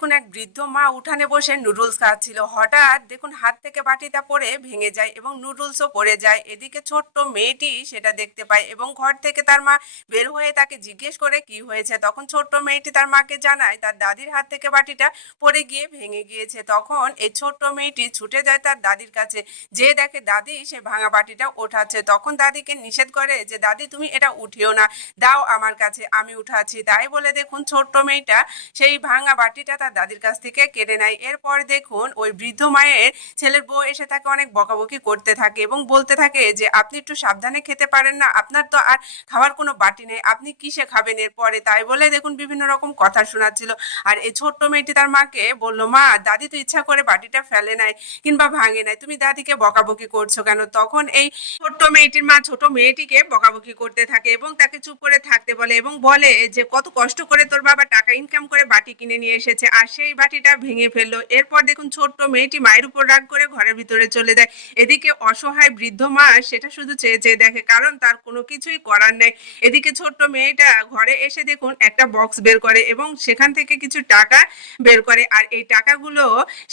দেখুন এক বৃদ্ধ মা উঠানে বসে নুডলস খাচ্ছিল। হঠাৎ দেখুন হাত থেকে বাটিটা পড়ে ভেঙে যায় এবং নুডলসও পড়ে যায়। এদিকে ছোট্ট মেয়েটি সেটা দেখতে পায় এবং ঘর থেকে তার মা বের হয়ে তাকে জিজ্ঞেস করে কি হয়েছে। তখন ছোট্ট মেয়েটি তার মাকে জানায় তার দাদির হাত থেকে বাটিটা পড়ে গিয়ে ভেঙে গিয়েছে। তখন এই ছোট্ট মেয়েটি ছুটে যায় তার দাদির কাছে, যে দেখে দাদি সে ভাঙা বাটিটা ওঠাচ্ছে। তখন দাদিকে নিষেধ করে যে দাদি তুমি এটা উঠিও না, দাও আমার কাছে, আমি উঠাচ্ছি। তাই বলে দেখুন ছোট্ট মেয়েটা সেই ভাঙা বাটিটা তার দাদির কাছ থেকে কেড়ে নেয়। এরপর দেখুন ওই বৃদ্ধ মায়ের ছেলের বউ এসে তাকে অনেক বকাবকি করতে থাকে এবং বলতে থাকে যে আপনি একটু সাবধানে খেতে পারেন না, আপনার তো আর খাওয়ার কোনো বাটি নেই, আপনি কিসে খাবেন এরপরে। তাই বলে দেখুন বিভিন্ন রকম কথা শোনাচ্ছিল। আর এই ছোট্ট মেয়েটি তার মাকে বলল, মা দাদি তো ইচ্ছা করে বাটিটা ফেলে নাই কিংবা ভাঙে নাই, তুমি দাদিকে বকাবকি করছো কেন। তখন এই ছোট্ট মেয়েটির মা ছোট মেয়েটিকে বকাবকি করতে থাকে এবং তাকে চুপ করে থাকতে বলে এবং বলে যে কত কষ্ট করে তোর বাবা টাকা ইনকাম করে বাটি কিনে নিয়ে এসেছে আর সেই বাটিটা ভেঙে ফেললো। এরপর দেখুন ছোট্ট মেয়েটি মায়ের উপর রাগ করে ঘরের ভিতরে চলে যায়। এদিকে অসহায় বৃদ্ধ মা সেটা শুধু চেয়ে চেয়ে দেখে, কারণ তার কোনো কিছুই করার নেই। এদিকে ছোট্ট মেয়েটা ঘরে এসে দেখুন একটা বক্স বের করে এবং সেখান থেকে কিছু টাকা বের করে। আর এই টাকাগুলো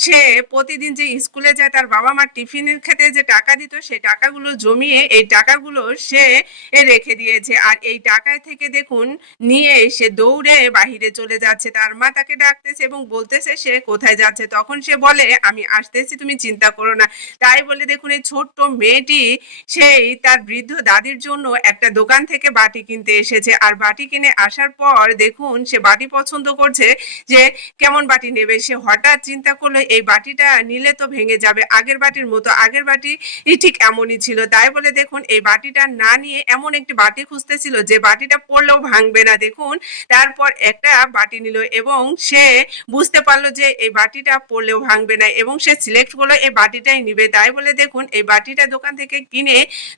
সে প্রতিদিন যে স্কুলে যায় তার বাবা মার টিফিনের খেতে যে টাকা দিত সেই টাকাগুলো জমিয়ে এই টাকাগুলো সে রেখে দিয়েছে। আর এই টাকায় থেকে দেখুন নিয়ে সে দৌড়ে বাহিরে চলে যাচ্ছে। তার মা তাকে ডাকতেছে এবং বলতেছে সে কোথায় যাচ্ছে। তখন সে বলে আমি আসতেছি, তুমি চিন্তা করো না। তাই বলে দেখুন এই ছোট্ট মেয়েটি সেই তার বৃদ্ধ দাদির জন্য একটা দোকান থেকে বাটি কিনতে এসেছে। আর বাটি কিনে আসার পর দেখুন সে বাটি পছন্দ করছে যে কেমন বাটি নেবে। সে হঠাৎ চিন্তা করলো এই বাটিটা নিলে তো ভেঙে যাবে, আগের বাটির মতো, আগের বাটি ঠিক এমনই ছিল। তাই বলে দেখুন এই বাটিটা না নিয়ে এমন একটি বাটি খুঁজতেছিল যে বাটিটা পড়লেও ভাঙবে না। দেখুন তারপর একটা বাটি নিল এবং সে বুঝতে পারলো যে এই বাটিটা পড়লেও ভাঙবে না এবং সে সিলেক্ট করলো এই বাটিটাই নিবে। তাই বলে দেখুন এই বাটিটা দোকান থেকে কিনে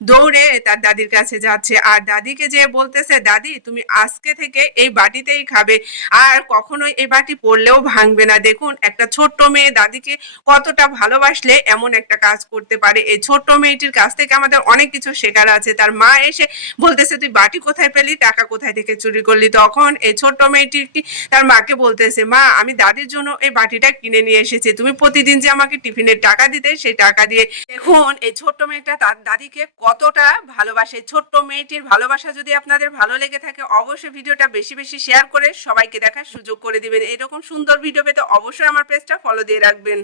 দৌড়ে তার দাদির কাছে যাচ্ছে আর দাদিকে যে বলতেছে দাদি তুমি আজকে থেকে এই বাটিতেই খাবে আর কখনোই এই বাটি পড়লেও ভাঙবে না। দেখুন একটা ছোট্ট মেয়ে দাদিকে কতটা ভালোবাসলে এমন একটা কাজ করতে পারে। এই ছোট্ট মেয়েটির কাছ থেকে আমাদের অনেক কিছু শেখার আছে। তার মা এসে বলতেছে তুই বাটি কোথায় পেলি, টাকা কোথায় থেকে চুরি করলি। তখন এই ছোট্ট মেয়েটি তার মাকে বলতেছে মা আমি দাদির জন্য এই বাটিটা কিনে নিয়ে এসেছি, তুমি প্রতিদিন যে আমাকে টিফিনের টাকা দিতে সেই টাকা দিয়ে। দেখুন এই ছোট্ট মেয়েটা তার দাদিকে কতটা ভালোবাসে। ছোট্ট মেয়েটির ভালোবাসা যদি আপনাদের ভালো লেগে থাকে অবশ্যই ভিডিওটা বেশি বেশি শেয়ার করে সবাইকে দেখার সুযোগ করে দিবেন। এরকম সুন্দর ভিডিও পেতে অবশ্যই আমার পেজটা ফলো দিয়ে রাখবেন।